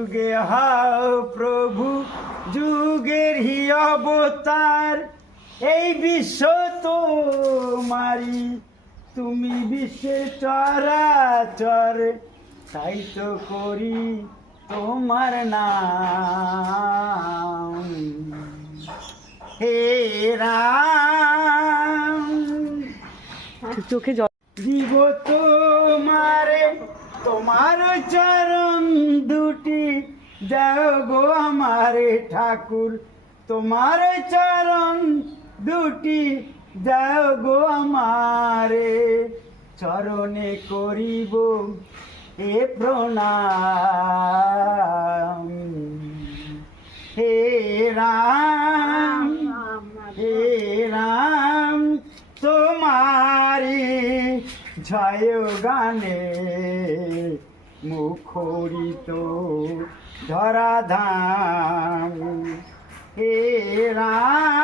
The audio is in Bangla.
যুগে হাও প্রভু যুগের হি অবতার, এই বিশ্ব তোমারি, তুমি বিশ্বের চরাচর, তাই তো করি তোমার নাম। হে রাম, চোখে জল। জীব তোমারে, তোমার চরণ দুটি, দাও গো আমারে ঠাকুর, তোমার চরণ দুটি দাও গো আমারে, চরণে করিব এ প্রণাম। হে রাম, হে রাম, তোমারি জয় গানে মুখরিত ধরাধাম। হে রাম।